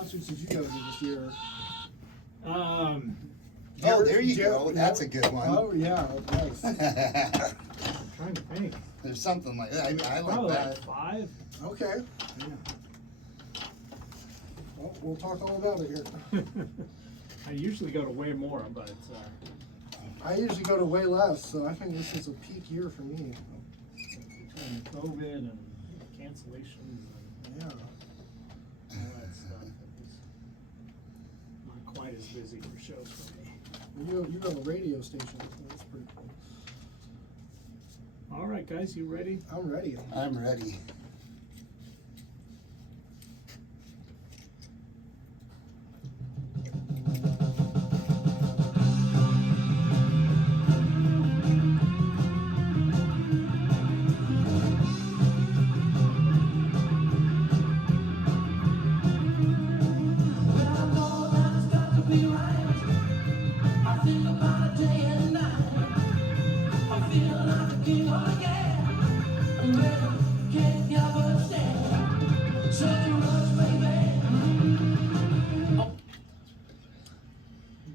concerts did you go to this year? Oh, there you go. That's a good one. Oh yeah, nice. I'm trying to think. There's something like that. I like Probably that. like 5. Okay. Yeah. Well, we'll talk all about it here. I usually go to way more, but I usually go to way less, so I think this is a peak year for me. between COVID and cancellations and Yeah. all that stuff, it was not quite as busy for shows for me. You have a radio station, so that's pretty cool. All right, guys, you ready? I'm ready. I'm ready.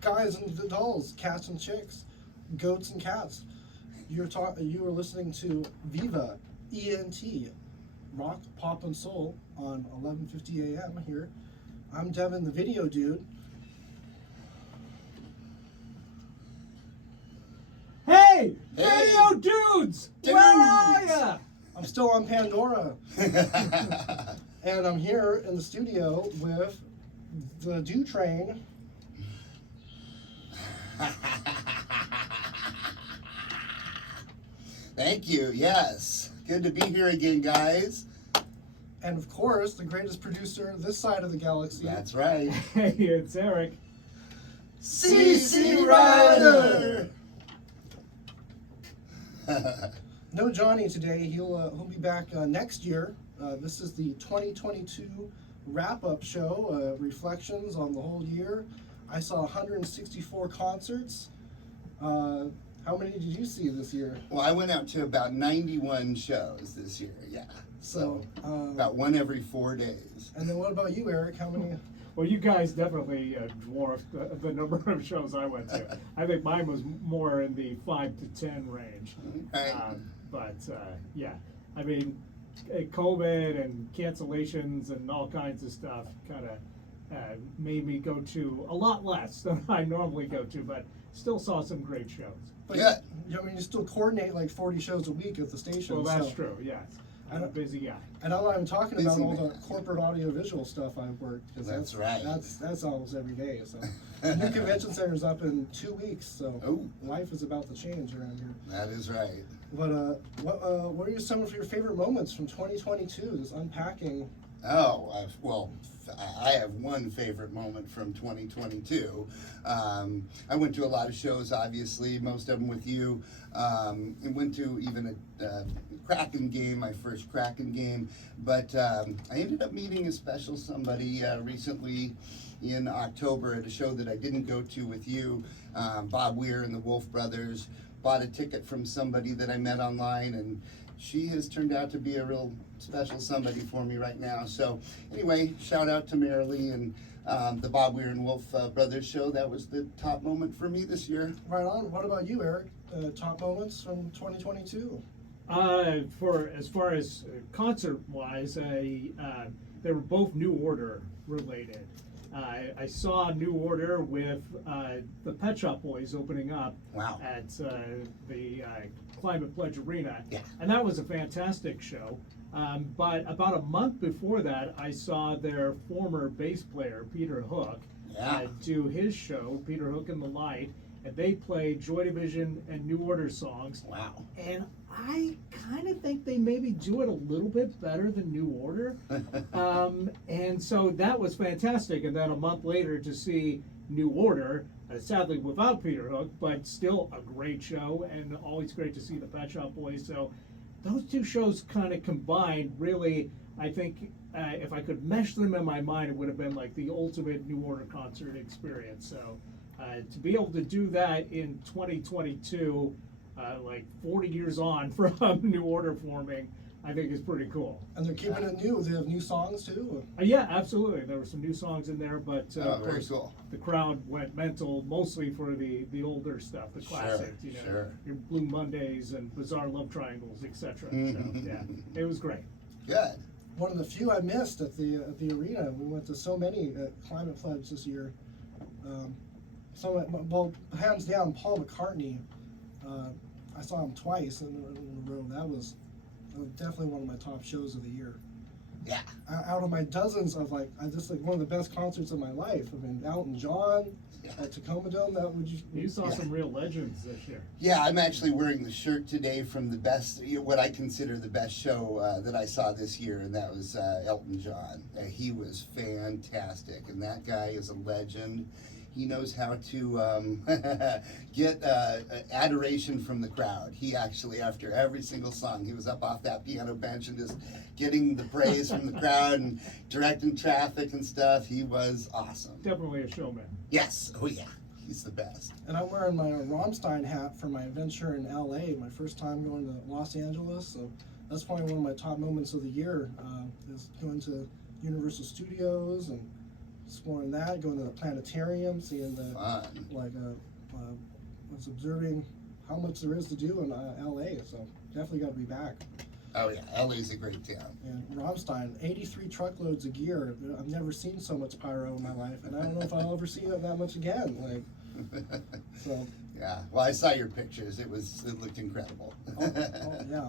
Guys and dolls, cats and chicks, goats and cats. You were listening to Viva, ENT, rock, pop, and soul on 11:50 a.m. here. I'm Devin, the video dude. Hey, Hey! video dudes! Where are Dudes! ya? I'm still on Pandora, and I'm here in the studio with the Do Train. Thank you. Yes. Good to be here again, guys. And of course, the greatest producer this side of the galaxy. That's right. Hey, it's Eric. CC Rider. No Johnny today. He'll be back next year. This is the 2022 wrap-up show, reflections on the whole year. I saw 164 concerts. How many did you see this year? Well, I went out to about 91 shows this year. Yeah. So About one every 4 days. and then what about you, Eric? How many? Well, you guys definitely dwarfed the number of shows I went to. I think mine was more in the 5 to 10 range. Okay. But yeah, I mean, COVID and cancellations and all kinds of stuff kind of made me go to a lot less than I normally go to, but still saw some great shows. But Yeah. I mean, you still coordinate like 40 shows a week at the station. Well, that's so. true, yes. I'm a busy guy. And I'm not even talking about Busy all man. the corporate audiovisual stuff I've worked. 'Cause That's right. That's almost every day. So new convention center's up in 2 weeks. So Oh. life is about to change around here. That is right. But what are some of your favorite moments from 2022? This unpacking. Oh, I have one favorite moment from 2022. I went to a lot of shows, obviously, most of them with you. And went to even a Kraken game, my first Kraken game. But I ended up meeting a special somebody recently in October at a show that I didn't go to with you. Bob Weir and the Wolf Brothers. Bought a ticket from somebody that I met online, and she has turned out to be a real special somebody for me right now. So anyway, shout out to Marilee and the Bob Weir and Wolf Brothers show. That was the top moment for me this year. Right on. What about you, Eric? Top moments from 2022? For as far as concert wise, they were both New Order related. I saw New Order with the Pet Shop Boys opening up Wow. at the Climate Pledge Arena, Yeah. and that was a fantastic show. But about a month before that, I saw their former bass player, Peter Hook, Yeah. do his show, Peter Hook and the Light, and they played Joy Division and New Order songs. Wow. And I kind of think they maybe do it a little bit better than New Order. And so that was fantastic. And then a month later to see New Order, sadly without Peter Hook, but still a great show, and always great to see the Pet Shop Boys. So those two shows kind of combined really, I think, if I could mesh them in my mind, it would have been like the ultimate New Order concert experience. So to be able to do that in 2022, like 40 years on from New Order forming, I think is pretty cool. And they're keeping it new. They have new songs too. Yeah, absolutely. There were some new songs in there, but of very course, cool. the crowd went mental mostly for the older stuff, the classics, you know, sure. your Blue Mondays and Bizarre Love Triangles, etc. So yeah, it was great. Good. One of the few I missed at the arena. We went to so many Climate Pledge this year. Well, hands down, Paul McCartney. I saw him twice in a row. That was definitely one of my top shows of the year. Yeah. Out of my dozens of I just one of the best concerts of my life. I mean, Elton John at Tacoma Dome. That would You saw some real legends this year. Yeah, I'm actually wearing the shirt today from the best, what I consider the best show that I saw this year, and that was Elton John. He was fantastic, and that guy is a legend. He knows how to get adoration from the crowd. He actually, after every single song, he was up off that piano bench and just getting the praise from the crowd and directing traffic and stuff. He was awesome. Definitely a showman. Yes. Oh, yeah. He's the best. And I'm wearing my Rammstein hat for my adventure in LA, my first time going to Los Angeles. So that's probably one of my top moments of the year, is going to Universal Studios and exploring that, going to the planetarium, seeing the, Fun. was observing how much there is to do in LA. So definitely got to be back. Oh, yeah. LA's a great town. And Rammstein, 83 truckloads of gear. I've never seen so much pyro in my life, and I don't know if I'll ever see it that much again. So. Yeah. Well, I saw your pictures. It looked incredible. Yeah.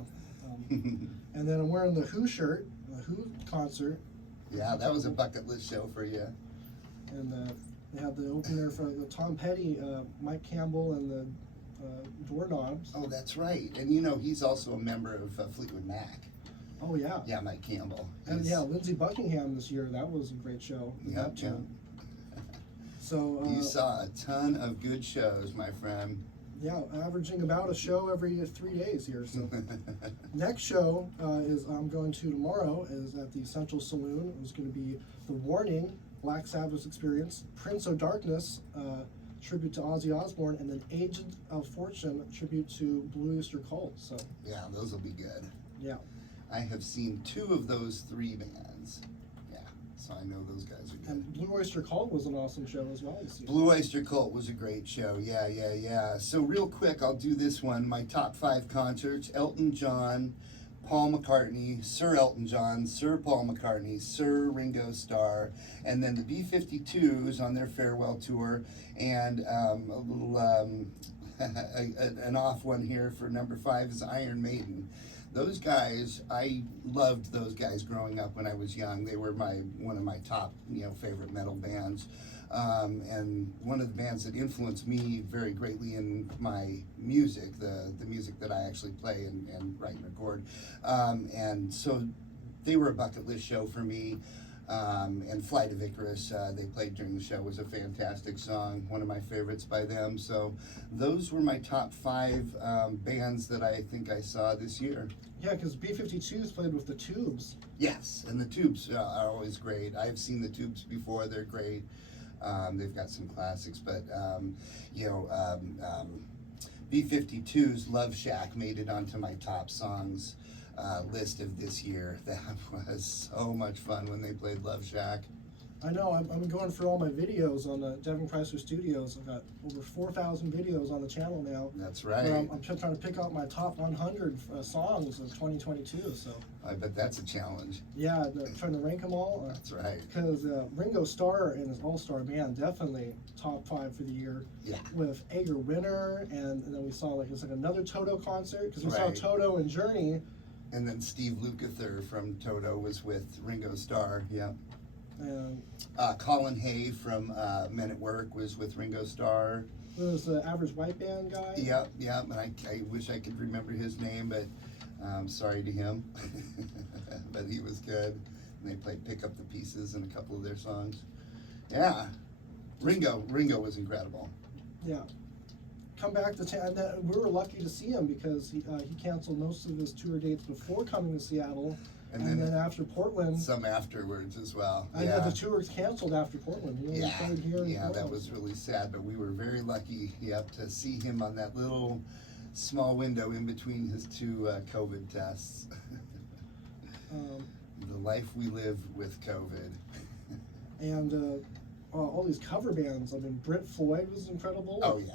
And then I'm wearing the Who shirt, the Who concert. Yeah, that was a bucket list show for you. And they have the opener for the Tom Petty, Mike Campbell, and the Doorknobs. Oh, that's right. And you know, he's also a member of Fleetwood Mac. Oh, yeah. Yeah, Mike Campbell. And yeah, Lindsey Buckingham this year. That was a great show. Yeah. So You saw a ton of good shows, my friend. Yeah, averaging about a show every 3 days here. So next show is I'm going to tomorrow is at the Central Saloon. It was going to be The Warning, Black Sabbath's Experience, Prince of Darkness, tribute to Ozzy Osbourne, and then Agent of Fortune, tribute to Blue Oyster Cult. So Yeah, those will be good. yeah. I have seen 2 of those 3 bands. Yeah, so I know those guys are good. And Blue Oyster Cult was an awesome show as well this year. Blue Oyster Cult was a great show. Yeah. So real quick, I'll do this one. My top 5 concerts: Elton John, Paul McCartney, Sir Elton John, Sir Paul McCartney, Sir Ringo Starr, and then the B-52s on their farewell tour, and a little an off one here for number 5 is Iron Maiden. Those guys, I loved those guys growing up when I was young. They were one of my top, favorite metal bands, and one of the bands that influenced me very greatly in my music, the music that I actually play and write and record. And so they were a bucket list show for me. And Flight of Icarus, they played during the show, was a fantastic song, one of my favorites by them. So those were my top 5 bands that I think I saw this year. Yeah, because B-52s played with the Tubes. Yes, and the Tubes are always great. I've seen the Tubes before, they're great. They've got some classics, but B-52's Love Shack made it onto my top songs list of this year. That was so much fun when they played Love Shack. I know, I'm going through all my videos on the Devin Creisler Studios. I've got over 4,000 videos on the channel now. That's right. But I'm trying to pick out my top 100 songs of 2022, so. I bet that's a challenge. Yeah, trying to rank them all. That's right. Because Ringo Starr and his all-star band, definitely top 5 for the year. Yeah. With Ager Winter, and then we saw it's like another Toto concert, because we Right. saw Toto and Journey. And then Steve Lukather from Toto was with Ringo Starr. Yeah. And Colin Hay from Men at Work was with Ringo Starr. there was the Average White Band guy. Yep. And I wish I could remember his name, but sorry to him. But he was good. And they played Pick Up the Pieces in a couple of their songs. Yeah. Ringo was incredible. Yeah. Come back to town. We were lucky to see him because he canceled most of his tour dates before coming to Seattle, and then after Portland. Some afterwards as well. I had the tour canceled after Portland. He only played here in that Portland. was really sad, but we were very lucky, to see him on that little small window in between his 2 COVID tests. The life we live with COVID. And all these cover bands. I mean, Brit Floyd was incredible. Oh yeah,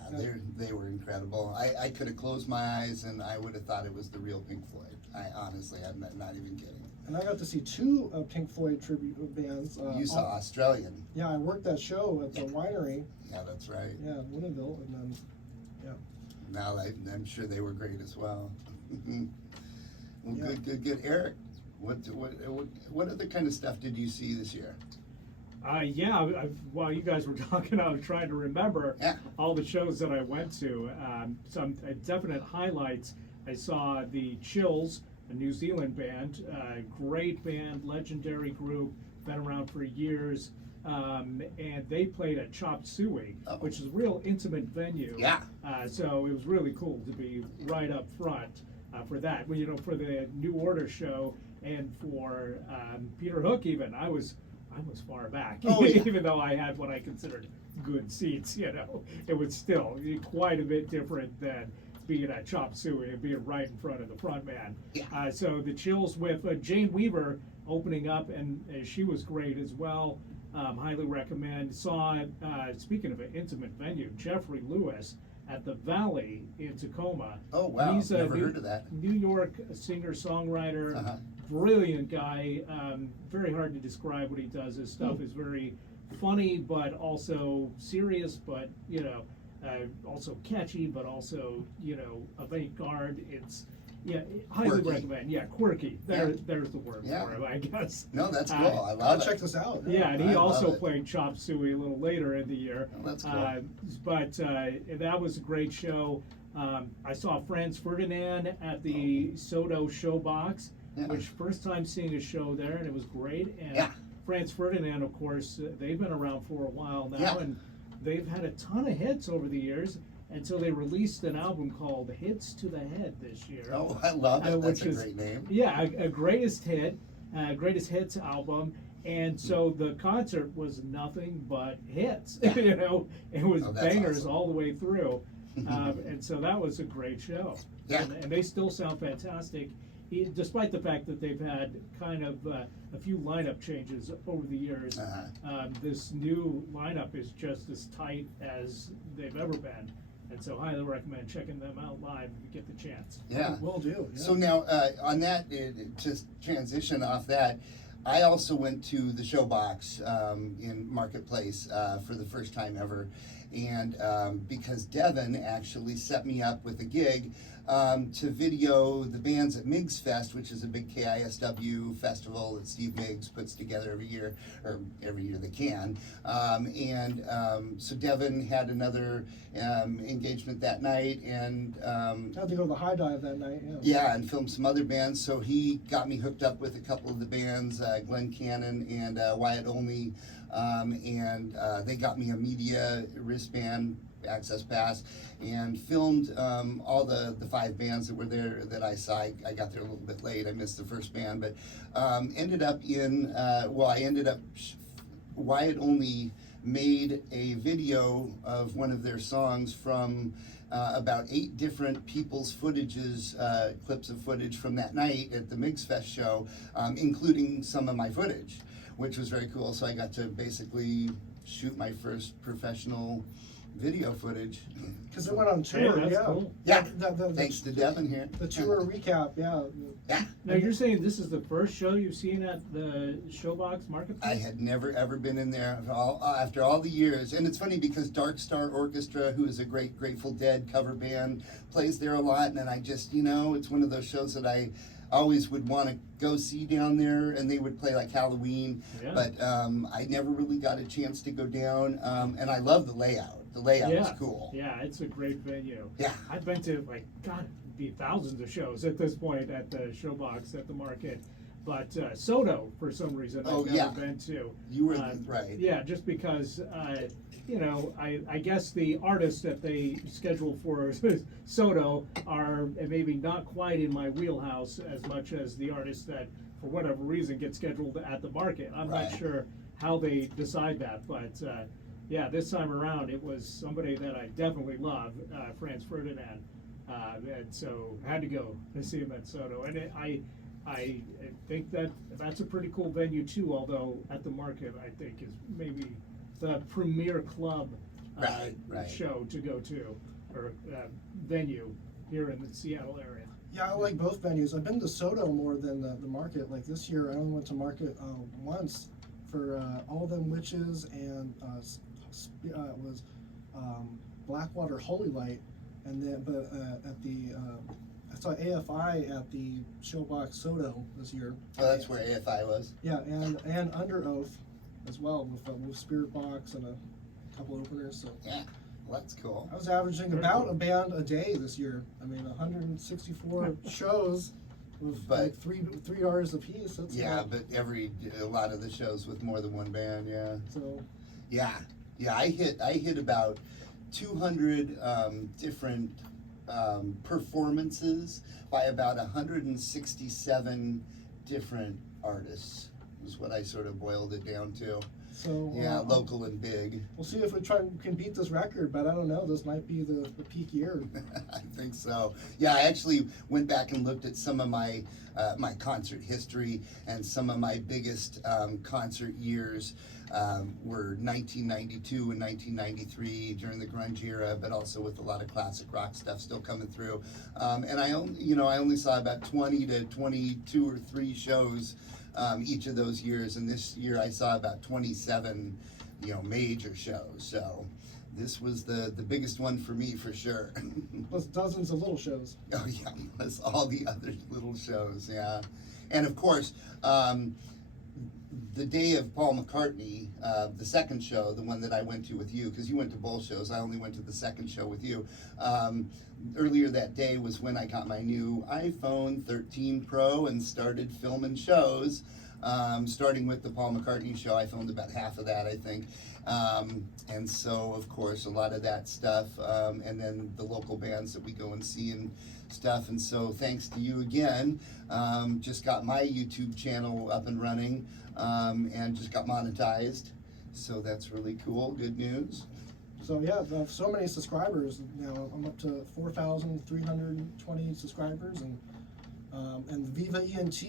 they were incredible. I could have closed my eyes and I would have thought it was the real Pink Floyd. I'm not even kidding. And I got to see two Pink Floyd tribute bands. You saw Australian. Yeah, I worked that show at the winery. Yeah, that's right. Yeah, in Woodinville, and then, yeah. Now I'm sure they were great as well. Well, Yeah. good. Eric, what other kind of stuff did you see this year? While you guys were talking, I was trying to remember all the shows that I went to. Some definite highlights. I saw the Chills, a New Zealand band, great band, legendary group, been around for years, and they played at Chop Suey, which is a real intimate venue. Yeah. So it was really cool to be right up front for that. Well, for the New Order show and for Peter Hook even, I was far back, Oh, yeah. even though I had what I considered good seats. It was still quite a bit different than being at Chop Suey and being right in front of the front man. Yeah. So the Chills with Jane Weaver opening up, and she was great as well. Highly recommend. Saw, speaking of an intimate venue, Jeffrey Lewis at the Valley in Tacoma. Oh wow, He's a never heard of that. New York singer-songwriter. Uh-huh. Brilliant guy. Very hard to describe what he does. His stuff is very funny, but also serious, but also catchy, but also avant-garde. It's highly Quirky. recommend. Yeah, quirky. There's the word for it, I guess. No, that's cool. I I'll love check it. this out. Yeah, and he I love also it. played Chop Suey a little later in the year. Oh, that's cool. But that was a great show. I saw Franz Ferdinand at the Soto Showbox, Yeah. which first time seeing a show there, and it was great. And Yeah. Franz Ferdinand, of course, they've been around for a while now, Yeah. and they've had a ton of hits over the years until they released an album called Hits to the Head this year. Oh, I love it. That's which a is- great name. Yeah, a greatest hits album. And so the concert was nothing but hits. Yeah. It was Oh, that's bangers awesome. all the way through. And so that was a great show. Yeah. And they still sound fantastic, despite the fact that they've had kind of a few lineup changes over the years. Uh-huh. This new lineup is just as tight as they've ever been. And so highly recommend checking them out live if you get the chance. Yeah. Will do. Yeah. So now, on that, just transition off that, I also went to the Showbox in Marketplace for the first time ever. And because Devin actually set me up with a gig to video the bands at Migs Fest, which is a big KISW festival that Steve Miggs puts together every year, or every year they can. So Devin had another engagement that night, and Had to go to the high dive that night. Yeah. yeah, and film some other bands. So he got me hooked up with a couple of the bands, Glenn Cannon and Wyatt Only, and they got me a media wristband access pass and filmed all the 5 bands that were there that I saw. I got there a little bit late. I missed the first band, but ended up in Wyatt Only made a video of one of their songs from about 8 different people's footages, clips of footage from that night at the Migs Fest show, including some of my footage, which was very cool. So I got to basically shoot my first professional video footage. Because they went on Hey, tour. that's Yeah. cool. Yeah, The thanks to Devin here. The tour recap. Yeah. Yeah. Now you're saying this is the first show you've seen at the Showbox Marketplace? I had never ever been in there after all the years, and it's funny because Dark Star Orchestra, who is a great Grateful Dead cover band, plays there a lot, and I just, it's one of those shows that I always would want to go see down there, and they would play like Halloween, Yeah. but I never really got a chance to go down, and I love the layout. The layout is cool. Yeah, it's a great venue. Yeah. I've been to it'd be thousands of shows at this point at the Showbox at the market. But Soto, for some reason, Oh, I've never yeah. been to. You were right. Yeah, just because, I guess the artists that they schedule for Soto are maybe not quite in my wheelhouse as much as the artists that, for whatever reason, get scheduled at the market. I'm not Right. sure how they decide that, but yeah, this time around it was somebody that I definitely love, Franz Ferdinand, and so had to go to see him at Soto. And I think that's a pretty cool venue too, although at the market I think is maybe the premier club Right. show to go to, or venue here in the Seattle area. Yeah, I like both venues. I've been to Soto more than the market. Like this year, I only went to market once for All Them Witches and it was Blackwater Holy Light, and then at the I saw AFI at the Showbox Soto this year. Oh, that's where AFI was. Yeah, and Under Oath as well with Spirit Box and a couple openers. So Yeah, well, that's cool. I was averaging about a band a day this year. I mean, 164 shows with But- like three hours apiece. That's Yeah, but a lot of the shows with more than one band, yeah. So Yeah, I hit about 200 different performances by about 167 different artists, is what I sort of boiled it down to. so Yeah, local and big. We'll see if we can beat this record, but I don't know. This might be the peak year. I think so. Yeah, I actually went back and looked at some of my my concert history, and some of my biggest concert years were 1992 and 1993 during the grunge era, but also with a lot of classic rock stuff still coming through. And I only saw about 20 to 22 or 3 shows each of those years, and this year I saw about 27, major shows. So this was the biggest one for me for sure. Plus dozens of little shows. Oh yeah, plus all the other little shows, yeah. And of course, the day of Paul McCartney, the second show, the one that I went to with you, because you went to both shows, I only went to the second show with you. Earlier that day was when I got my new iPhone 13 Pro and started filming shows. Starting with the Paul McCartney show, I filmed about half of that, I think. And so, of course, a lot of that stuff, and then the local bands that we go and see and stuff. And so, thanks to you again, just got my YouTube channel up and running, and just got monetized. So that's really cool. Good news. So yeah, so many subscribers now. I'm up to 4,320 subscribers, and the Viva ENT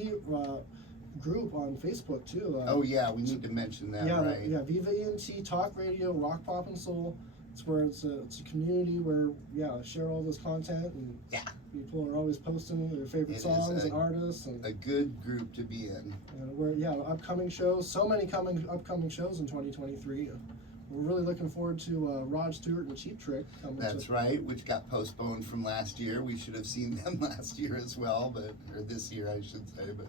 group on Facebook too. Oh yeah, we need to mention that, yeah, right? Yeah, Viva ENT Talk Radio, Rock, Pop, and Soul. It's where it's a community where I share all this content, and Yeah. people are always posting their favorite It is songs and artists, and A good group to be in. we're upcoming shows. So many upcoming shows in 2023. We're really looking forward to Rod Stewart and Cheap Trick coming. That's right, which got postponed from last year. We should have seen them last year as well, or this year I should say, but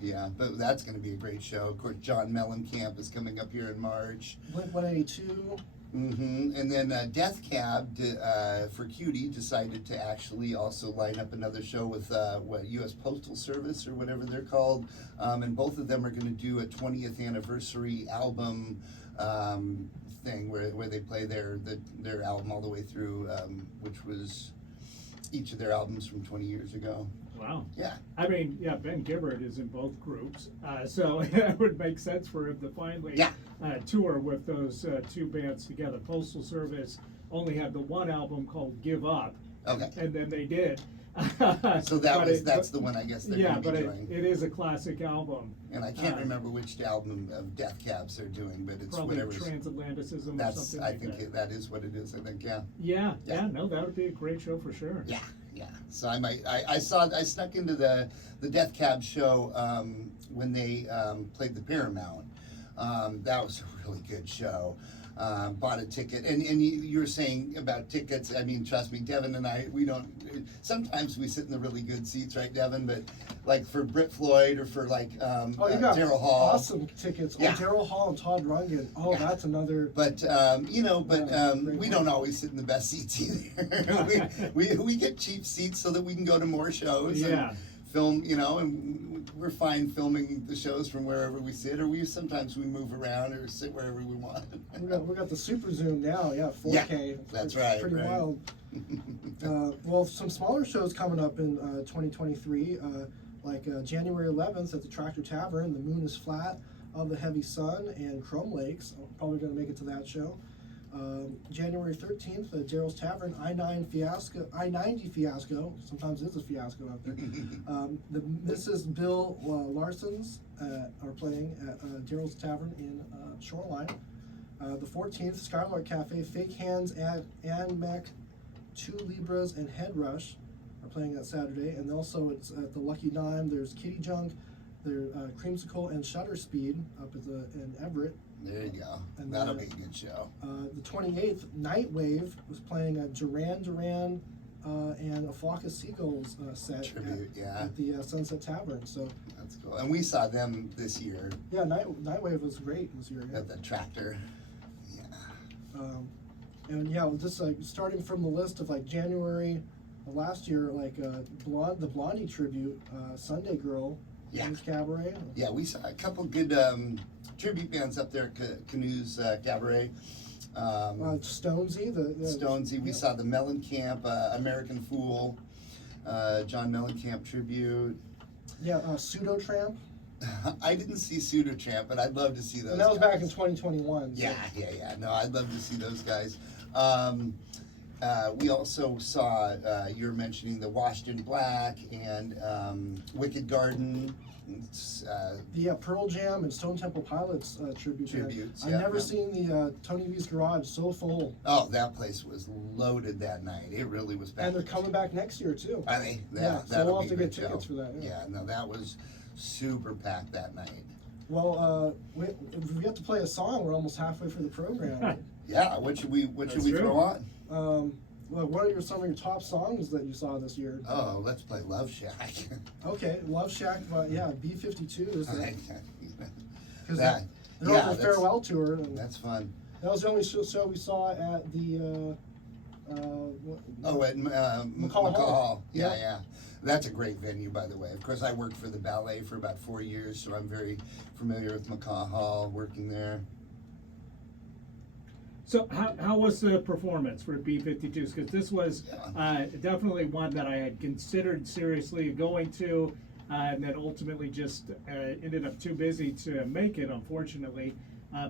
yeah. But that's going to be a great show. Of course, John Mellencamp is coming up here in March. Blink 182. And then Death Cab for Cutie decided to actually also line up another show with U.S. Postal Service or whatever they're called, and both of them are going to do a 20th anniversary album thing where they play their album all the way through, which was each of their albums from 20 years ago. Wow. Yeah. I mean, yeah, Ben Gibbard is in both groups, so it would make sense for him to finally tour with those two bands together. Postal Service only had the one album called Give Up, Okay. and then they did. So that's the one I guess they're going to be doing. It is a classic album. And I can't remember which album of Death Cabs they're doing, but it's Probably whatever. Transatlanticism or something I like think that. that is what it is. I think, yeah. Yeah, no, that would be a great show for sure. Yeah. So I snuck into the Death Cab show when they played the Paramount. That was a really good show. Bought a ticket, and you were saying about tickets. I mean, trust me, Devin and I, we don't. Sometimes we sit in the really good seats, right, Devin? But like for Brit Floyd or for like You got Daryl Hall, awesome tickets. Yeah. Oh, Daryl Hall and Todd Rundgren. Oh, Yeah. that's another. But great we one. don't always sit in the best seats either. we get cheap seats so that we can go to more shows. Yeah. And film, and we're fine filming the shows from wherever we sit, or sometimes we move around or sit wherever we want. We got the super zoom now. Yeah, 4K. Yeah, that's It's right, Pretty right. wild. Well, some smaller shows coming up in 2023, like January 11th at the Tractor Tavern, The Moon is Flat, Of the Heavy Sun, and Chrome Lakes. I'm probably going to make it to that show. January 13th, Daryl's Tavern, I-90 fiasco, sometimes it's a fiasco out there. The Mrs. Bill Larsons are playing at Daryl's Tavern in Shoreline. The 14th, Skylark Cafe, Fake Hands, and Mac, Two Libras, and Head Rush are playing that Saturday. And also it's at the Lucky Dime, there's Kitty Junk, there's Creamsicle, and Shutter Speed up at in Everett. There you go. And That'll be a good show. The 28th, Nightwave was playing a Duran and a Flock of Seagulls set Tribute, at the Sunset Tavern. So That's cool. And we saw them this year yeah, Nightwave was great this year. Yeah. at the Tractor. Yeah. And yeah, just starting from the list of like January of last year, like the Blondie tribute, Sunday Girl, Yeah. Canoes Cabaret. Yeah, we saw a couple good tribute bands up there at Canoes Cabaret. Stonesy, Stonesy, we saw the Mellencamp, American Fool, John Mellencamp tribute. Yeah, Pseudo Tramp. I didn't see Pseudotramp, but I'd love to see those And that was guys. back in 2021. So. Yeah. No, I'd love to see those guys. We also saw, you're mentioning the Washed in Black and Wicked Garden. The Pearl Jam and Stone Temple Pilots tribute. Tributes, I've yeah, never yeah. seen the Tony V's Garage so full. Oh, that place was loaded that night. It really was packed. And they're coming back next year too. Are they? Yeah, so that'll we'll have be to a get good tickets show. for that, yeah. No, that was super packed that night. Well, if we have to play a song, we're almost halfway through the program. Yeah, what should we That's throw true. on? Well, what are some of your top songs that you saw this year? Oh, let's play Love Shack. Okay, Love Shack, yeah, B-52 is the, because That- they're yeah, on their that's- farewell tour. And That's fun. that was the only show we saw at the, Oh, at McCall McCall Hall. Hall. Yeah. Yeah. That's a great venue, by the way. Of course, I worked for the ballet for about 4 years, so I'm very familiar with McCall Hall, working there. So how was the performance for B-52s? Because this was definitely one that I had considered seriously going to, and then ultimately just ended up too busy to make it, unfortunately.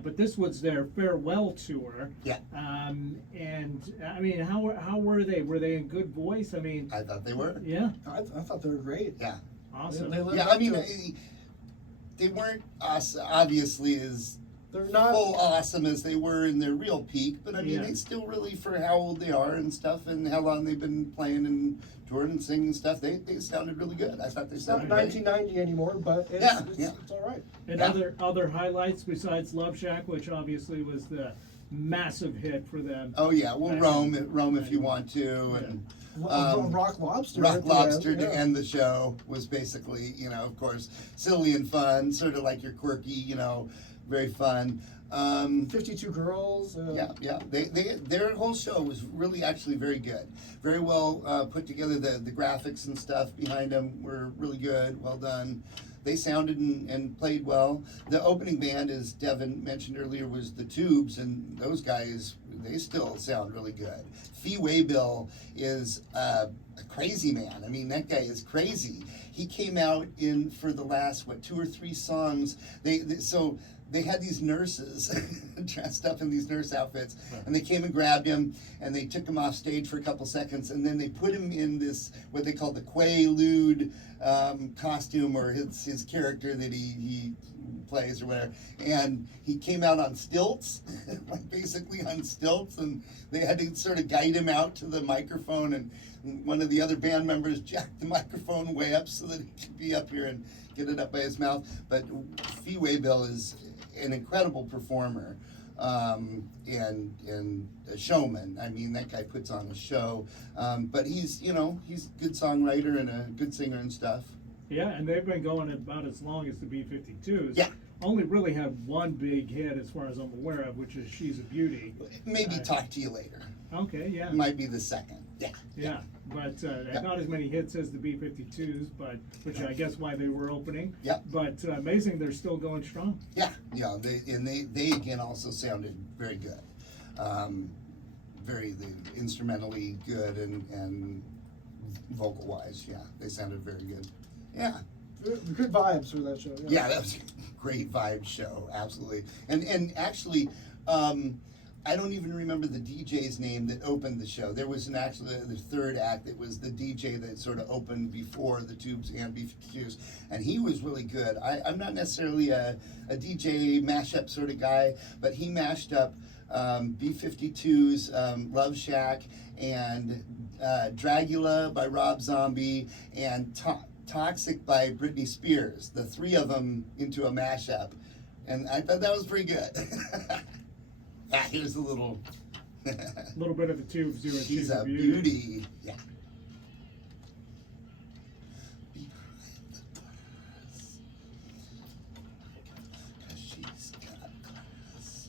But this was their farewell tour. Yeah. And I mean, how were they? Were they in good voice? I mean, I thought they were. yeah, I thought they were great. Yeah. awesome. They lived Yeah, up I mean, to it. they weren't obviously as They're not. full awesome as they were in their real peak, but I mean, Yeah. they still really, for how old they are and stuff, and how long they've been playing and touring and singing and stuff, they sounded really good. I thought they It's not sounded great. 1990 anymore, but it's, Yeah, it's, yeah. it's all right. And Yeah. other highlights besides Love Shack, which obviously was the massive hit for them. Oh yeah, well, Right. Rome if you want to, and Rock Lobster. Rock at the Lobster end, to yeah. end the show was basically, of course, silly and fun, sort of like your quirky, very fun. 52 Girls. Yeah. Their whole show was really actually very good, very well put together. The graphics and stuff behind them were really good, well done. They sounded and played well. The opening band, as Devin mentioned earlier, was the Tubes, and those guys, they still sound really good. Fee Waybill is a crazy man. I mean, that guy is crazy. He came out for the last 2 or 3 songs. They had these nurses dressed up in these nurse outfits, and they came and grabbed him, and they took him off stage for a couple seconds, and then they put him in this, what they call the Quaalude costume, or his character that he plays or whatever, and he came out on stilts, like basically on stilts, and they had to sort of guide him out to the microphone, and one of the other band members jacked the microphone way up so that he could be up here and get it up by his mouth. But Fee Waybill is an incredible performer and a showman. I mean, that guy puts on a show. But he's a good songwriter and a good singer and stuff. Yeah, and they've been going about as long as the B-52s. Yeah. Only really had one big hit as far as I'm aware of, which is She's a Beauty. Maybe Talk to You Later. Okay, yeah. Might be the second. Yeah, but not as many hits as the B-52s, but which I guess why they were opening. Yep. But amazing, they're still going strong. Yeah. They again also sounded very good. Very instrumentally good and vocal wise. Yeah, they sounded very good. Yeah. Good vibes for that show. Yeah, that was a great vibe show, absolutely. And actually, I don't even remember the DJ's name that opened the show. There was actually the third act that was the DJ that sort of opened before the Tubes and B-52s, and he was really good. I'm not necessarily a DJ mashup sort of guy, but he mashed up B-52's Love Shack and Dragula by Rob Zombie and Toxic by Britney Spears, the three of them into a mashup, and I thought that was pretty good. Yeah, here's a little. little bit of the Tubes doing She's a beauty. Yeah. Behind the glass. 'Cause she's got class.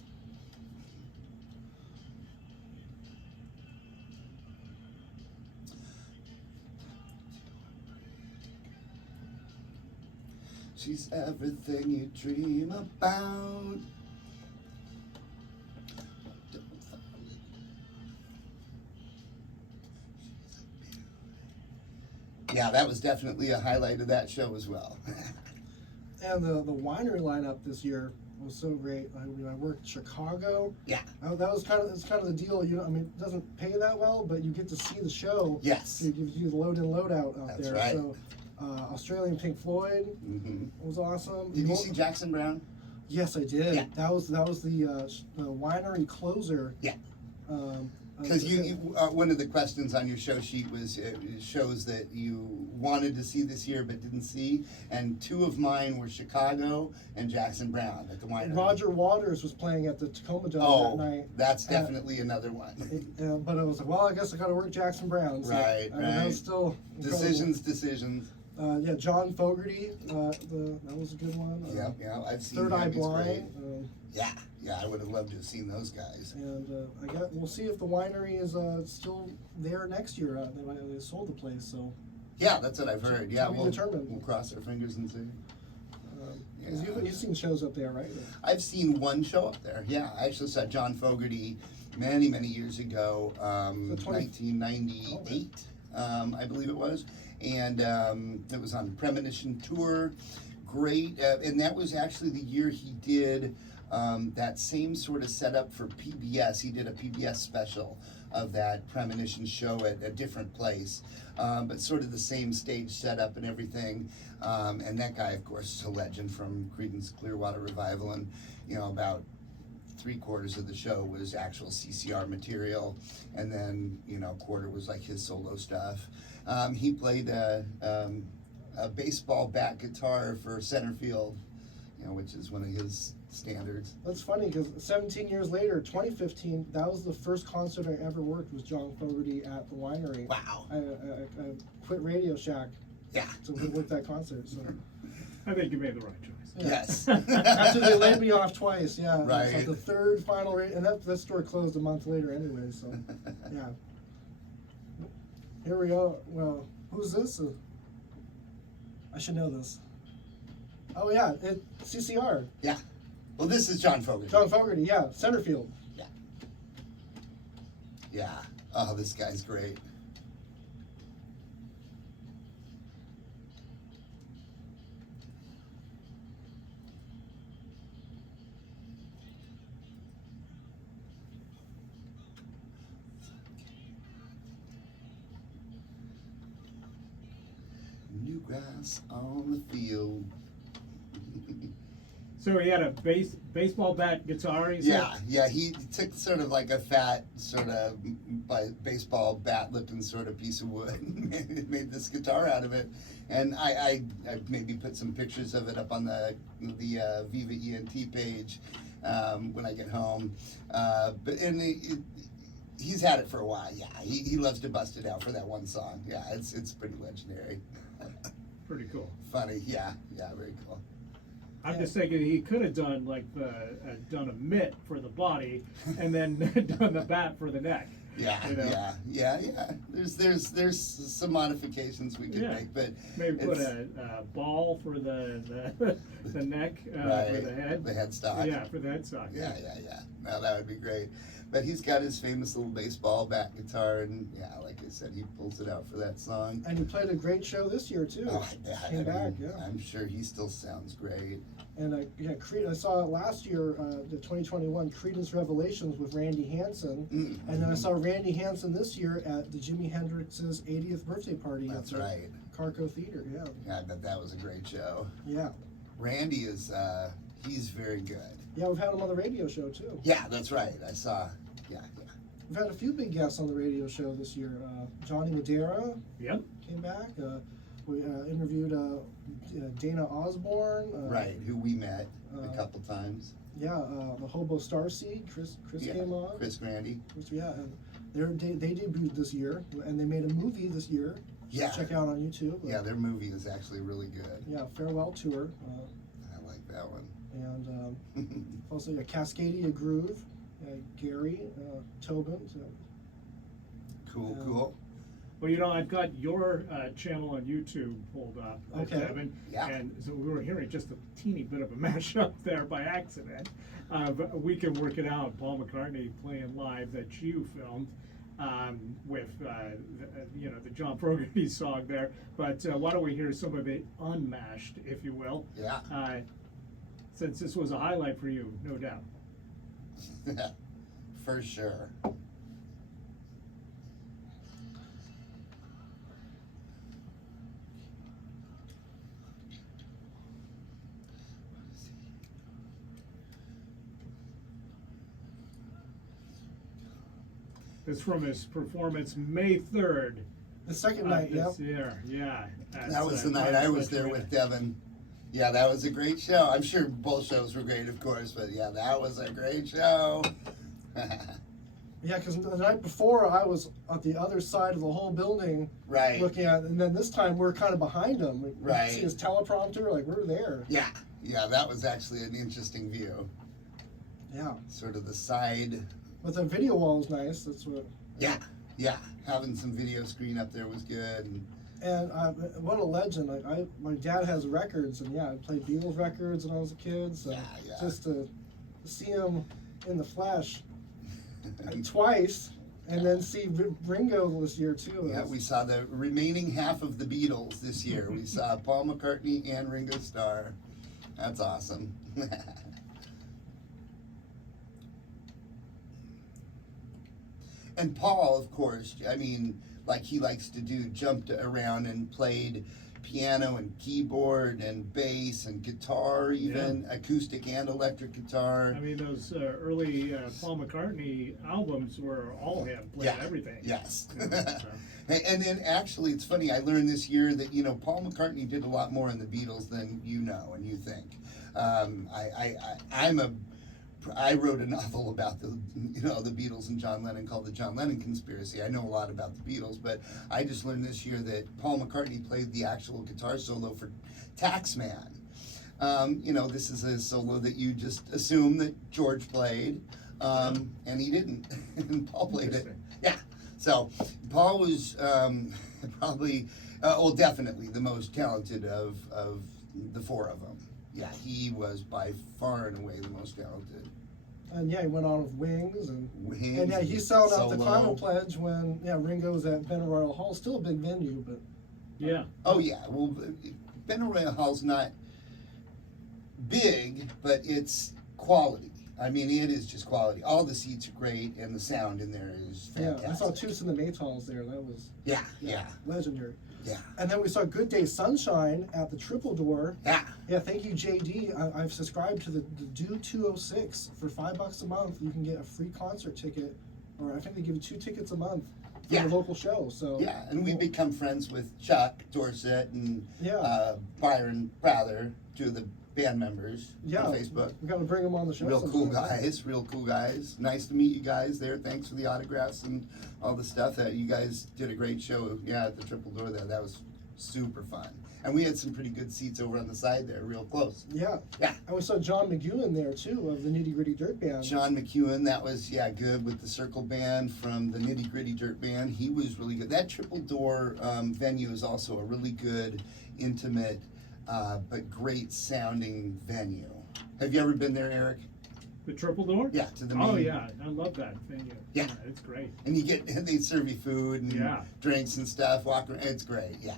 She's everything you dream about. Yeah, that was definitely a highlight of that show as well. And the winery lineup this year was so great. I mean, I worked Chicago. Yeah. That was kind of the deal. You know, I mean, it doesn't pay that well, but you get to see the show. Yes. You do the load in, load out out That's there. right. So, Australian Pink Floyd was awesome. Did you see Jackson Brown? Yes, I did. Yeah. That was the winery closer. Yeah. Because Because one of the questions on your show sheet was shows that you wanted to see this year but didn't see, and two of mine were Chicago and Jackson Brown at the winery. Roger Waters was playing at the Tacoma Dome Oh, that night. that's definitely another one. But I was like, well, I guess I got to work Jackson Brown. So, Right, That right. was still incredible. Decisions. Yeah, John Fogerty. That was a good one. Yeah, I've seen Third him. Eye He's Blind. great. Yeah, I would have loved to have seen those guys. And we'll see if the winery is still there next year. They sold the place, so. Yeah, that's what I've heard. Yeah, To be we'll determined. cross our fingers and see. 'Cause you've seen shows up there, right? I've seen one show up there. Yeah, I actually saw John Fogerty many years ago, 1998, I believe it was, and it was on Premonition Tour. Great, and that was actually the year he did that same sort of setup for PBS. He did a PBS special of that Premonition show at a different place, but sort of the same stage setup and everything. And that guy, of course, is a legend from Creedence Clearwater Revival, and about 3/4 of the show was actual CCR material, and then a quarter was like his solo stuff. He played a baseball bat guitar for center field, which is one of his standards. That's funny because 17 years later, 2015, that was the first concert I ever worked with John Fogerty at the winery. Wow. I quit Radio Shack Yeah. to work that concert. So. I think you made the right choice. Yes. After they laid me off twice, yeah. Right. It's like the third final and that store closed a month later anyway, so yeah. Here we go. Well, who's this? I should know this. Oh yeah, CCR. Yeah. Well, this is John Fogerty. John Fogerty, yeah, center field. Yeah. Oh, this guy's great. New grass on the field. So he had a baseball bat guitar. He said? Yeah. He took sort of like a fat sort of baseball bat looking sort of piece of wood and made this guitar out of it. And I maybe put some pictures of it up on the Viva ENT page when I get home. He's had it for a while. Yeah, he loves to bust it out for that one song. Yeah, it's pretty legendary. Pretty cool. Funny. Yeah, very cool. I'm just thinking he could have done like done a mitt for the body and then done the bat for the neck. Yeah. There's some modifications we could make, but maybe put a ball for the neck right, for the head. The headstock. Yeah, for the headstock. Yeah. No, that would be great. But he's got his famous little baseball bat guitar, and like I said, he pulls it out for that song. And he played a great show this year too. Oh, I bet. Came back, yeah. I'm sure he still sounds great. And I saw it last year, the 2021 Creedence Revelations with Randy Hansen, and then I saw Randy Hansen this year at the Jimi Hendrix's 80th birthday party. That's at the right. Carco Theater. Yeah. Yeah, I bet that was a great show. Yeah. Randy is, he's very good. Yeah, we've had him on the radio show too. Yeah, that's right. I saw, yeah. We've had a few big guests on the radio show this year. Johnny Madera Yep. came back. We interviewed Dana Osborne. Right, who we met a couple times. Yeah, the Hobo Starseed, Chris Yeah, came on. Chris Grandy. Yeah, and they debuted this year, and they made a movie this year. Yeah. Check it out on YouTube. Yeah, their movie is actually really good. Yeah, Farewell Tour. I like that one. And also Cascadia Groove, Gary Tobin. So, Cool. Well, you know, I've got your channel on YouTube pulled up, Okay. Devin. Yeah. And so we were hearing just a teeny bit of a mashup there by accident. But we can work it out. Paul McCartney playing live that you filmed with, the John Fogerty song there. But why don't we hear some of it unmashed, if you will? Yeah. Since this was a highlight for you, no doubt. For sure. It's from his performance May 3rd. the second night, yeah. This year, yeah. That was the night I was there with Devin. Yeah, that was a great show. I'm sure both shows were great, of course, but yeah, that was a great show. Yeah, because the night before I was at the other side of the whole building, Right. looking at, and then this time we're kind of behind him. We Right. see his teleprompter, like we're there. Yeah, that was actually an interesting view. Yeah, Sort of the side. but the video wall is nice. That's what. Yeah. Having some video screen up there was good. And what a legend! Like my dad has records, and I played Beatles records when I was a kid. So Yeah. just to see him in the flesh twice, and then see Ringo this year too. Yeah, we saw the remaining half of the Beatles this year. We saw Paul McCartney and Ringo Starr. That's awesome. And Paul, of course, I mean, like he likes to do, jumped around and played piano and keyboard and bass and guitar, even acoustic and electric guitar. I mean, those early Paul McCartney albums were all him, playing everything. Yes. So. And then actually, it's funny, I learned this year that, Paul McCartney did a lot more in the Beatles than you know and you think. I wrote a novel about the Beatles and John Lennon called The John Lennon Conspiracy. I know a lot about the Beatles, but I just learned this year that Paul McCartney played the actual guitar solo for Taxman. This is a solo that you just assume that George played, and he didn't. And Paul played it. Yeah. So Paul was probably, definitely the most talented of the four of them. Yeah, he was by far and away the most talented. And he went on with Wings, and Wings, he sold out the Solo. Climate Pledge when Ringo was at Ben Royal Hall, still a big venue, but Yeah. Oh yeah, well, Ben Royal Hall's not big, but it's quality. I mean, it is just quality. All the seats are great, and the sound in there is fantastic. I saw Toots in the Maytals there. That was Yeah. legendary. Yeah. And then we saw Good Day Sunshine at the Triple Door. Yeah. Yeah, thank you, JD. I've subscribed to the Do 206 for $5 a month. You can get a free concert ticket, or I think they give you 2 tickets a month for Yeah. the local show. So Yeah, and we've become friends with Chuck Dorset and Yeah. Byron Prather, two of the band members yeah, on Facebook. we got to bring them on the show. Real cool sometime. guys. Nice to meet you guys there. Thanks for the autographs and all the stuff. That you guys did a great show. Yeah, at the Triple Door there. That was super fun. And we had some pretty good seats over on the side there, real close. Yeah. Yeah. And we saw John McEwen there too of the Nitty Gritty Dirt Band. John McEwen, that was good with the Circle Band from the Nitty Gritty Dirt Band. He was really good. That Triple Door venue is also a really good, intimate, but great sounding venue. Have you ever been there, Eric? The Triple Door? Yeah, to the main. Oh yeah, I love that venue. Yeah. It's great. And they serve you food and Yeah. drinks and stuff. Walk around. It's great. Yeah.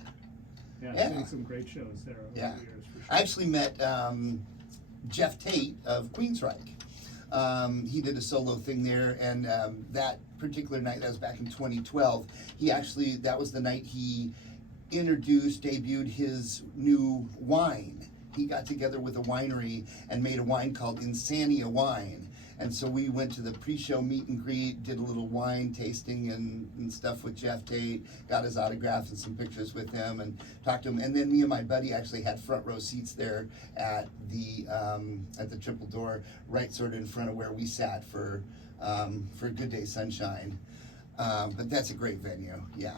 Yeah, Yeah. I've seen some great shows there over Yeah. the years for sure. I actually met Jeff Tate of Queensryche. He did a solo thing there, and that particular night, that was back in 2012, that was the night he debuted his new wine. He got together with a winery and made a wine called Insania Wine. And so we went to the pre-show meet and greet, did a little wine tasting and stuff with Jeff Tate, got his autographs and some pictures with him and talked to him. And then me and my buddy actually had front row seats there at the Triple Door, right sort of in front of where we sat for Good Day Sunshine. But that's a great venue, yeah.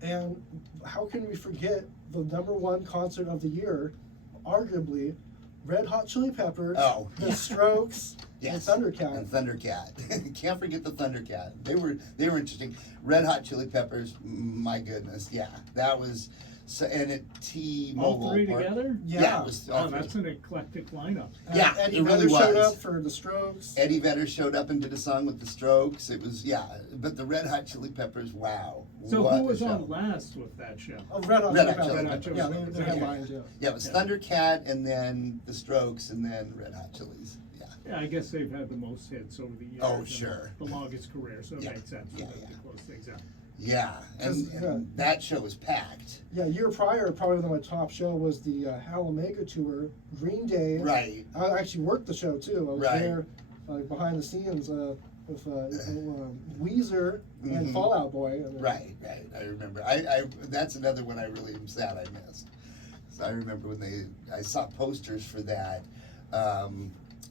And how can we forget the #1 concert of the year, arguably, Red Hot Chili Peppers, Oh, The yeah. Strokes, Yes. and Thundercat. And Thundercat. Can't forget the Thundercat. They were interesting. Red Hot Chili Peppers, my goodness, yeah. That was, and at T-Mobile All three Park. together? Yeah, it was all Oh, three. that's an eclectic lineup. Yeah, Eddie it really Vedder showed was. up for The Strokes. Eddie Vedder showed up and did a song with the Strokes. It was, yeah, but the Red Hot Chili Peppers, wow. So what who a was show. on last with that show? Oh, Red Hot Red Chili Hot Chili Peppers. Peppers. Yeah, they Okay. headlined, yeah. Yeah, it was Yeah. Thundercat and then the Strokes and then Red Hot Chili's. Yeah. Yeah, I guess they've had the most hits over the years. Oh, and sure. The longest career, so it Yeah. makes sense for Yeah, them yeah. to close things out. Yeah, and, 'Cause, and that show was packed. Yeah, year prior, probably one of my top show was the Hal Omega tour, Green Day. Right. I actually worked the show too. I was Right. there behind the scenes with Weezer and Mhm. Fall Out Boy. And, Right. I remember. I that's another one I really am sad I missed. So I remember when I saw posters for that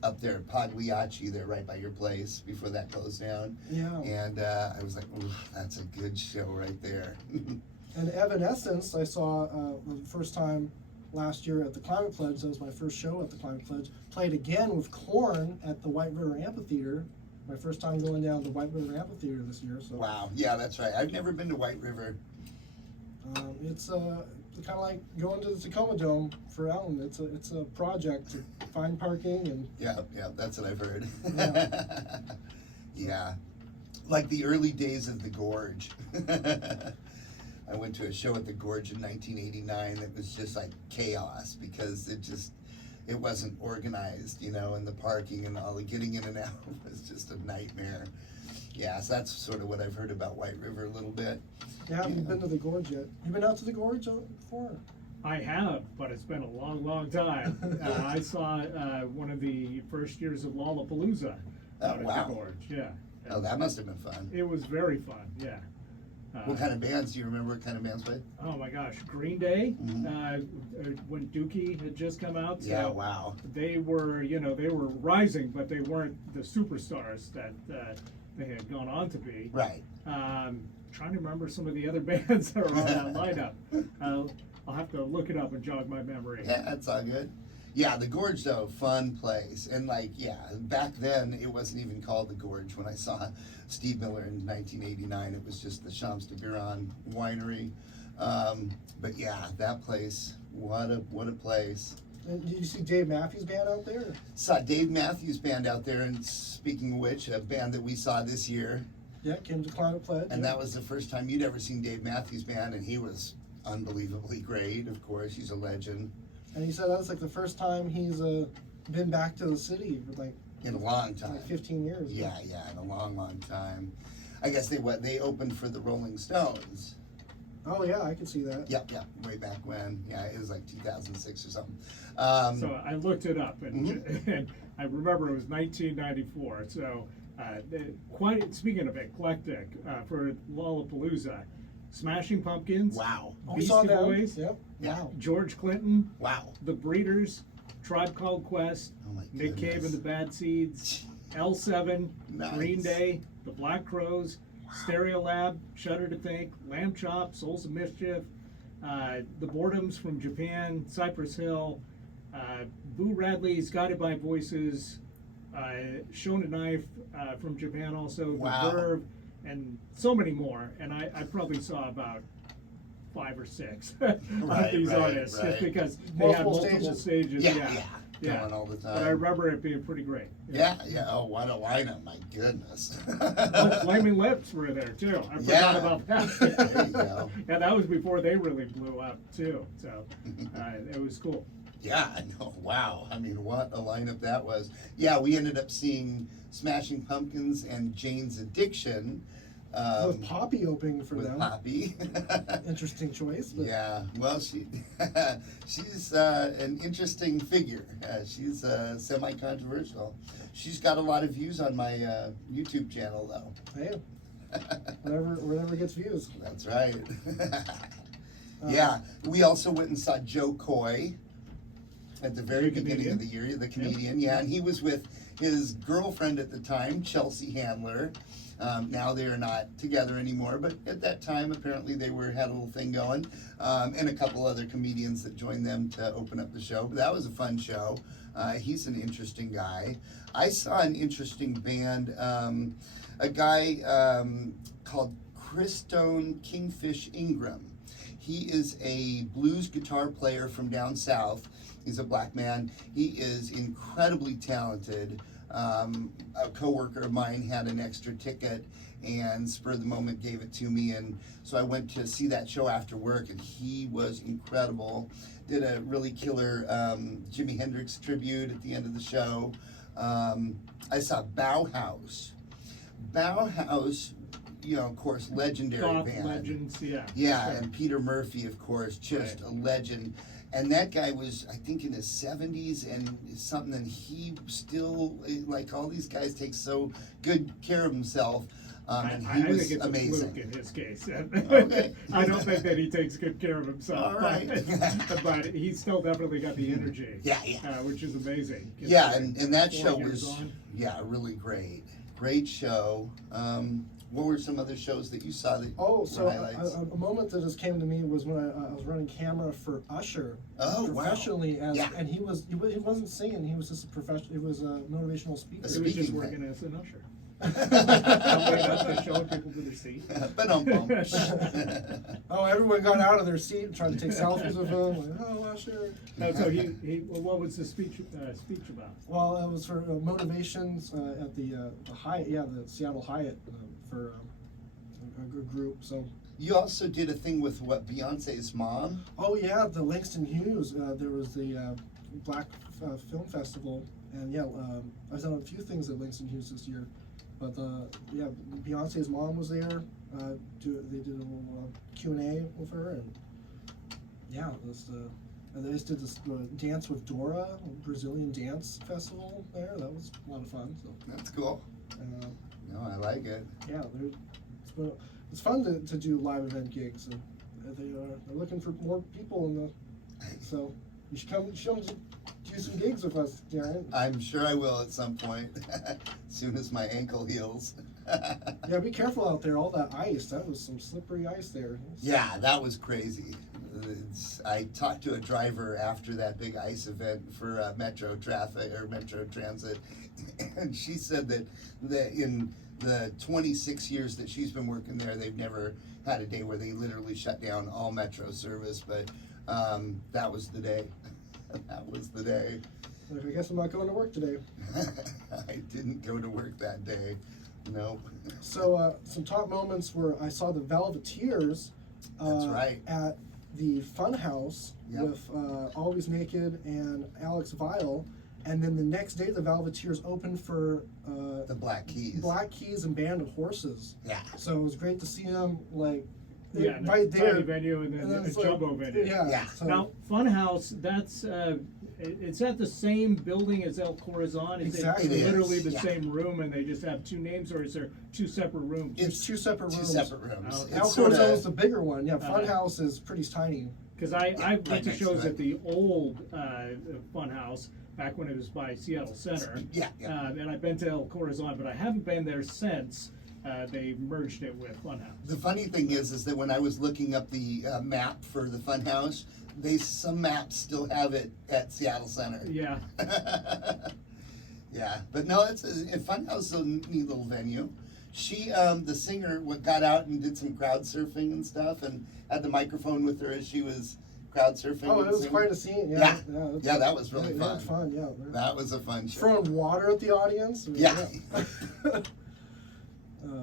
up there at Pagliacci there right by your place before that closed down. Yeah. And I was like, ooh, that's a good show right there. And Evanescence, I saw the first time last year at the Climate Pledge. That was my first show at the Climate Pledge. Played again with Korn at the White River Amphitheater. My first time going down to White River Amphitheater this year. So Wow. Yeah, that's right. I've never been to White River. it's kind of like going to the Tacoma Dome for Ellen. It's a project to find parking and Yeah, that's what I've heard. Yeah. Yeah. Like the early days of the Gorge. I went to a show at the Gorge in 1989 that was just like chaos because it wasn't organized, and the parking and all the getting in and out was just a nightmare. Yeah, so that's sort of what I've heard about White River a little bit. you haven't been to the Gorge yet. You been out to the Gorge before? I have, but it's been a long time. I saw one of the first years of Lollapalooza out wow. at the Gorge. Yeah. Oh, that must have been fun. It was very fun. Yeah. What kind of bands do you remember? What kind of bands played? Oh my gosh, Green Day. Mhm. When Dookie had just come out. So Yeah, wow. They were, they were rising, but they weren't the superstars that they had gone on to be. Right. Trying to remember some of the other bands that are on that lineup. I'll have to look it up and jog my memory. Yeah, that's all good. Yeah, the Gorge though, fun place. And back then it wasn't even called the Gorge. When I saw Steve Miller in 1989, it was just the Champs de Biron winery. But yeah, that place, what a place. And did you see Dave Matthews Band out there? Saw Dave Matthews Band out there, and speaking of which, a band that we saw this year, Yeah, came to Climate Pledge. and yeah. that was the first time you'd ever seen Dave Matthews Band, and he was unbelievably great, of course, he's a legend. And he said that's like the first time he's been back to the city for In a long time. like 15 years. Yeah, in a long time. I guess they opened for the Rolling Stones. Oh yeah, I can see that. Yep, way back when. Yeah, it was like 2006 or something. So I looked it up, and, and I remember it was 1994. So speaking of eclectic, for Lollapalooza, Smashing Pumpkins, Wow. Oh, we saw Beastie them. Boys, Yep. Yeah. Wow. George Clinton, Wow. The Breeders, Tribe Called Quest, Oh my Nick Cave goodness. and the Bad Seeds, L7, Nice. Green Day, The Black Crowes, Stereolab, Shudder to Think, Lamb Chop, Souls of Mischief, The Boredoms from Japan, Cypress Hill, Boo Radley's Guided by Voices, Shona Knife from Japan also, Wow. The Verve, and so many more. And I probably saw about 5 or 6 of these artists just because they had Multiple multiple stages. Yeah. Yeah. Going all the time. But I remember it being pretty great. Yeah. Oh, what a lineup! My goodness. Oh, Flaming Lips were there too. I forgot Yeah. about that. There you go. Yeah, that was before they really blew up too. So it was cool. Yeah, I know. Wow. I mean, what a lineup that was. Yeah, we ended up seeing Smashing Pumpkins and Jane's Addiction. With Poppy opening for with them. Poppy. Interesting choice. But Yeah, well, she's an interesting figure. She's semi-controversial. She's got a lot of views on my YouTube channel, though. Hey, whatever gets views. That's right. Yeah, we also went and saw Joe Coy at the very The beginning of the comedian? year, the comedian. Yeah, and he was with his girlfriend at the time, Chelsea Handler. Now they are not together anymore, but at that time, apparently they had a little thing going, and a couple other comedians that joined them to open up the show. But that was a fun show. He's an interesting guy. I saw an interesting band, a guy called Christone Kingfish Ingram. He is a blues guitar player from down south. He's a black man. He is incredibly talented. A coworker of mine had an extra ticket and spur of the moment gave it to me, and so I went to see that show after work, and he was incredible. Did a really killer Jimi Hendrix tribute at the end of the show. I saw Bauhaus. Bauhaus, you know, of course, legendary Goth band. legends, yeah. Yeah, Sure. and Peter Murphy, of course, just a legend. And that guy was, I think, in his 70s and something, and he still, like all these guys, takes so good care of himself. And he I was think it's amazing. a fluke in his case. Okay. I don't think that he takes good care of himself. All right. But he's still definitely got the energy. Yeah. Which is amazing. Yeah, and that 4 show years was, on. yeah, really great. Great show. What were some other shows that you saw that Oh, so were highlights? a moment that just came to me was when I was running camera for Usher Oh, wow. professionally, Yeah. and he wasn't singing. He was just a professional. He was a motivational speaker. A He was just speaking working thing. as an usher. Helping up and showing people to their seat. Oh, everyone got out of their seat and tried to take selfies with him. Like, oh, Usher. No, so well, what was the speech about? Well, it was for motivations at the Hyatt, the Seattle Hyatt for a group. So. You also did a thing with what, Beyonce's mom? Oh yeah, the Langston Hughes. There was the Black Film Festival, and I've done a few things at Langston Hughes this year. But Beyonce's mom was there. They did a little Q&A with her, and and they just did this Dance with Dora, Brazilian dance festival there. That was a lot of fun. So That's cool. No, I like it. yeah, it's fun to do live event gigs, and they're looking for more people so you should come do some gigs with us, Darren. I'm sure I will at some point, as soon as my ankle heals. Yeah, be careful out there. All that ice. That was some slippery ice there. Yeah, that was crazy. I talked to a driver after that big ice event for Metro Transit, and she said that in the 26 years that she's been working there, they've never had a day where they literally shut down all Metro service, but that was the day. That was the day. I guess I'm not going to work today. I didn't go to work that day. Nope. So some top moments were I saw the Velveteers That's right. at the Funhouse Yep. with Always Naked and Alex Vile, and then the next day the Velveteers opened for The Black Keys. Black Keys and Band of Horses. Yeah. So it was great to see them Yeah, right there. tiny venue and then a it's like- jumbo venue. Yeah. Yeah. So, Now, Funhouse, that's it's at the same building as El Corazon. Is Exactly. it It is, literally the yeah. same room, and they just have 2 names, or is there 2 separate rooms? it's two separate Two rooms. separate rooms. Oh, It's El sorta- Corazon is the bigger one. Yeah, Uh-huh. Funhouse is pretty tiny. Because I right went to next shows to it. at the old Funhouse back when it was by Seattle Center. Yeah. And I've been to El Corazon, but I haven't been there since they merged it with Funhouse. The funny thing is that when I was looking up the map for the Funhouse, some maps still have it at Seattle Center. Yeah. Yeah, but no, Funhouse is a neat little venue. She, the singer, got out and did some crowd surfing and stuff, and had the microphone with her as she was crowd surfing. Oh, and it was singing. quite a scene. Yeah. it's- Yeah, that was really they fun. had fun. Yeah. That was a fun show. Throwing water at the audience. Yeah. Yeah.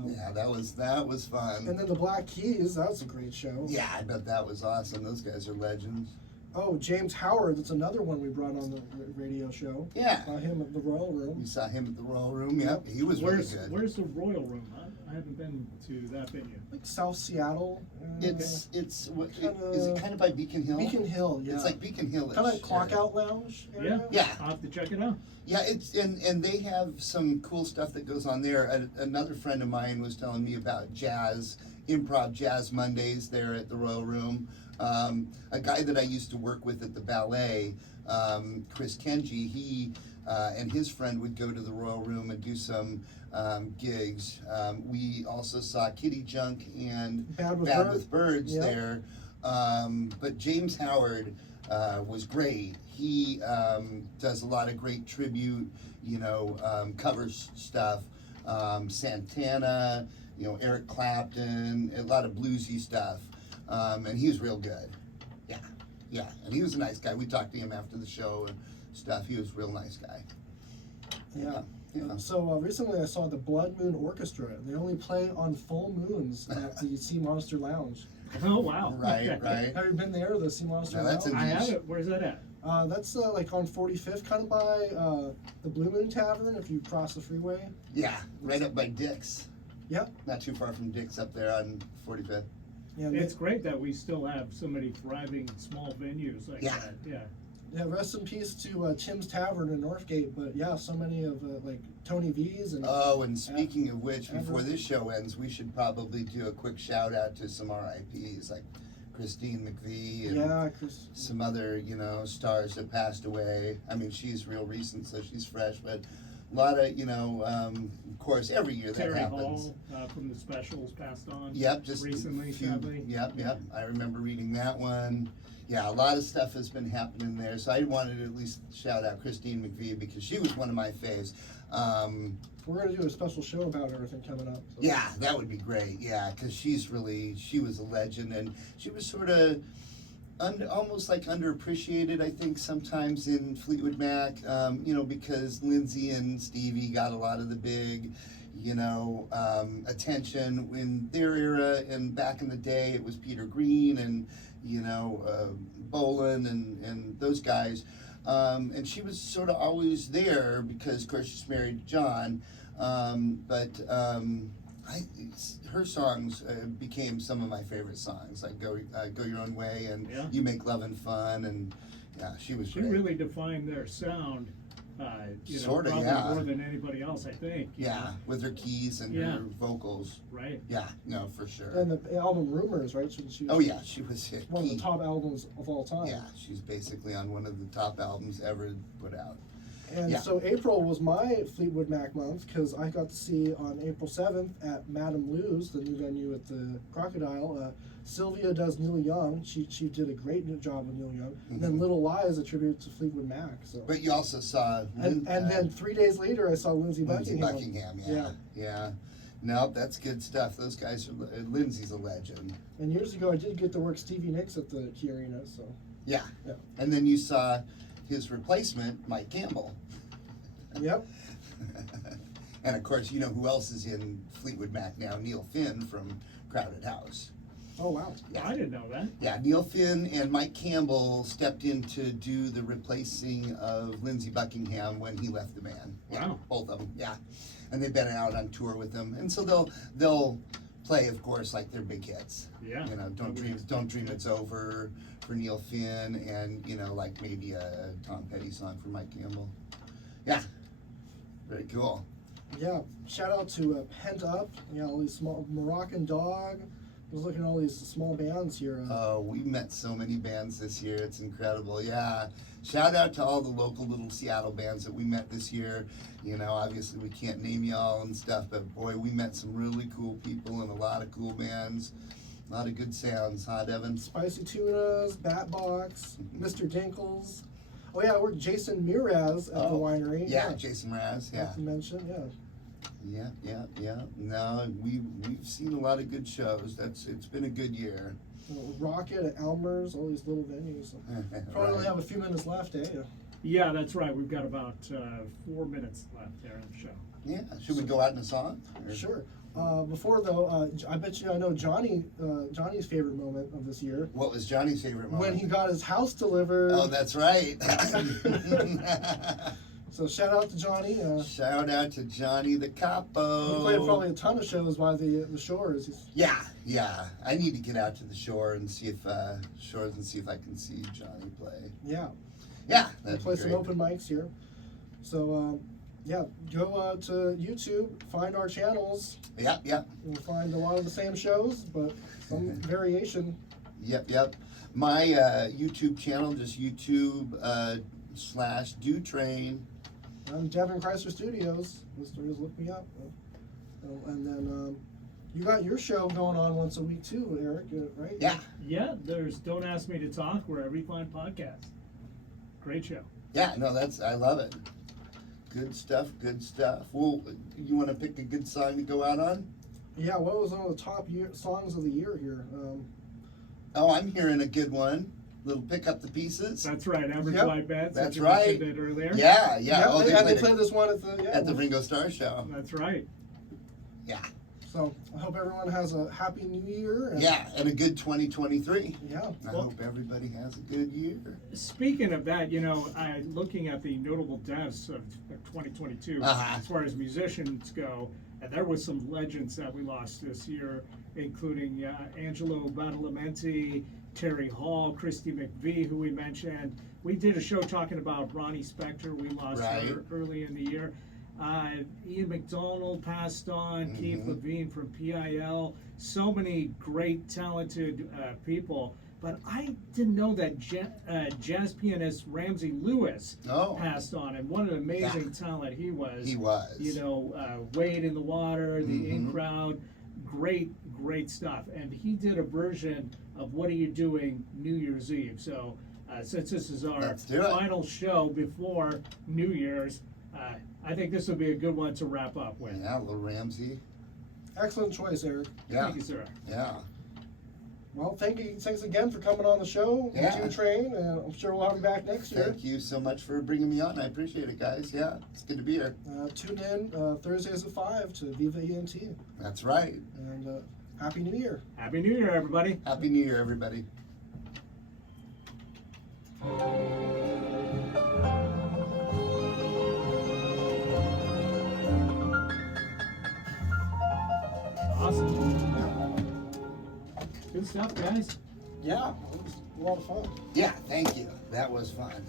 Yeah, that was fun. And then the Black Keys, that was a great show. Yeah, I bet that was awesome. Those guys are legends. Oh, James Howard, that's another one we brought on the radio show. Yeah. Saw him at the Royal Room. We saw him at the Royal Room. Yep, he was really good. Where's the Royal Room? I haven't been to that venue. Like South Seattle. It's what kinda- is it kind of by Beacon Hill? Beacon Hill, yeah. It's like Beacon Hill. Kind of like Clock Out Lounge area. Yeah. Yeah. I'll have to check it out. Yeah, it's and they have some cool stuff that goes on there. Another friend of mine was telling me about improv jazz Mondays there at the Royal Room. A guy that I used to work with at the ballet, Chris Kenji, he and his friend would go to the Royal Room and do some gigs. We also saw Kitty Junk and Bad with Birds Yep. there. But James Howard was great. He does a lot of great tribute, covers stuff. Santana, Eric Clapton, a lot of bluesy stuff. And he was real good. Yeah, and he was a nice guy. We talked to him after the show and stuff. He was a real nice guy. Yeah. Yeah. So recently I saw the Blood Moon Orchestra. They only play on full moons at the Sea Monster Lounge. Oh wow! Right. Have you been there, the Sea Monster No, that's Lounge? I have it. Where's that at? That's like on 45th, kind of by the Blue Moon Tavern if you cross the freeway. Yeah, right up by Dick's. Yep. Not too far from Dick's up there on 45th. Yeah, It's great that we still have so many thriving small venues like Yeah. that. Yeah. yeah, rest in peace to Tim's Tavern in Northgate, but yeah, so many of like Tony V's and Oh, and speaking of which, before Ever. this show ends, we should probably do a quick shout out to some RIPs like Christine McVie and yeah, Chris. some other, stars that passed away. I mean, she's real recent, so she's fresh, but a lot of, of course, every year that Terry happens. Hall from the Specials passed on. Yep, just recently, a few, sadly. Yep. I remember reading that one. Yeah, a lot of stuff has been happening there. So I wanted to at least shout out Christine McVie because she was one of my faves. We're gonna do a special show about everything coming up. So. Yeah, that would be great. Yeah, because she was a legend, and she was sort of almost like underappreciated, I think, sometimes in Fleetwood Mac. Because Lindsay and Stevie got a lot of the big, attention in their era, and back in the day it was Peter Green and Bolan and those guys. And she was sort of always there because, of course, she's married to John. Her songs became some of my favorite songs, like "Go Your Own Way" and Yeah. "You Make Lovin' Fun," and yeah, she was She great. really defined their sound. Sorta, probably yeah. more than anybody else, I think. you Yeah, know, with her keys and Yeah. her vocals. Right. Yeah, no, for sure. And the album Rumors, right? She Oh yeah, she was hit. one of the top albums of all time. Yeah, she's basically on one of the top albums ever put out. And Yeah. so April was my Fleetwood Mac month because I got to see on April 7th at Madame Lou's, the new venue at the Crocodile. Sylvia does Neil Young. She did a great job with Neil Young. And then Mhm. Little Lies a tribute to Fleetwood Mac. So. But you also saw And then 3 days later, I saw Lindsey Lindsey Buckingham. Buckingham. Yeah. Nope, that's good stuff. Those guys are. Lindsay's a legend. And years ago, I did get to work Stevie Nicks at the Key Arena. So. Yeah. Yeah. And then you saw his replacement, Mike Campbell. Yep. And of course, you know who else is in Fleetwood Mac now? Neil Finn from Crowded House. Oh wow. Yeah. I didn't know that. Yeah, Neil Finn and Mike Campbell stepped in to do the replacing of Lindsey Buckingham when he left the band. Yeah, Wow. both of them. Yeah, and they've been out on tour with them, and so they'll play, of course, like their big hits. Yeah. Don't dream it's over for Neil Finn, and like maybe a Tom Petty song for Mike Campbell. Yeah, very cool. Yeah. Shout out to Pent Up. Yeah, all these small Moroccan Dog. I was looking at all these small bands here. We met so many bands this year. It's incredible. Yeah. Shout out to all the local little Seattle bands that we met this year. Obviously we can't name y'all and stuff, but boy, we met some really cool people and a lot of cool bands. A lot of good sounds, huh, Devin? Spicy Tunas, Batbox, Mm-hmm. Mr. Dinkles. Oh yeah, we're Jason Miraz at the winery. Yeah, Jason Raz. Yeah. Not to mention, yeah. Yeah. No, we've seen a lot of good shows. It's been a good year. Rocket at Elmer's, all these little venues. Probably only Right. have a few minutes left, eh? Yeah, that's right. We've got about 4 minutes left there in the show. Yeah. Should we go out in a song? Or- Sure. Before though, I bet you I know Johnny's favorite moment of this year. What was Johnny's favorite moment? When he got his house delivered. Oh, that's right. So shout out to Johnny. Shout out to Johnny the Capo. He played probably a ton of shows by the shores. Yeah. I need to get out to the shore and see if I can see Johnny play. Yeah. Yeah, We that'd play be some great. open mics here. So yeah, go to YouTube, find our channels. Yep. You'll find a lot of the same shows, but some variation. Yep. My YouTube channel, just YouTube/DoTrain. I'm Devin Creisler Studios. Listeners, look me up. And then you got your show going on once a week too, Eric, right? Yeah. Yeah, there's Don't Ask Me to Talk, wherever you find podcasts. Great show. Yeah, no, I love it. Good stuff. Well, you want to pick a good song to go out on? Yeah, what was one of the top songs of the year here? Oh, I'm hearing a good one. Little Pick Up the Pieces. That's right, Average Yep. White Beds. That's you right. mentioned it earlier. Yeah. Oh, they played played it this one at the Ringo Starr show. That's right. Yeah. So I hope everyone has a happy new year. And And a good 2023. Yeah. I hope everybody has a good year. Speaking of that, looking at the notable deaths of 2022, Uh-huh. as far as musicians go, and there was some legends that we lost this year, including Angelo Badalamenti, Terry Hall, Christy McVie, who we mentioned. We did a show talking about Ronnie Spector. We lost her early in the year. Ian McDonald passed on, Keith Levine from PIL. So many great, talented people. But I didn't know that jazz pianist Ramsey Lewis passed on, and what an amazing talent he was. He was. Wade in the Water, the In Crowd, great stuff. And he did a version of What Are You Doing New Year's Eve. So since this is our final show before New Year's, I think this will be a good one to wrap up with. Yeah, little Ramsey. Excellent choice, Eric. Yeah. Thank you, sir. Yeah. Well, thanks again for coming on the show. Yeah. You train, and I'm sure we'll have you back next year. Thank you so much for bringing me on. I appreciate it, guys. Yeah, it's good to be here. Tune in Thursdays at 5 to Viva ENT. That's right. And Happy New Year. Happy New Year, everybody. Happy New Year, everybody. Awesome. Good stuff, guys. Yeah, it was a lot of fun. Yeah, thank you. That was fun.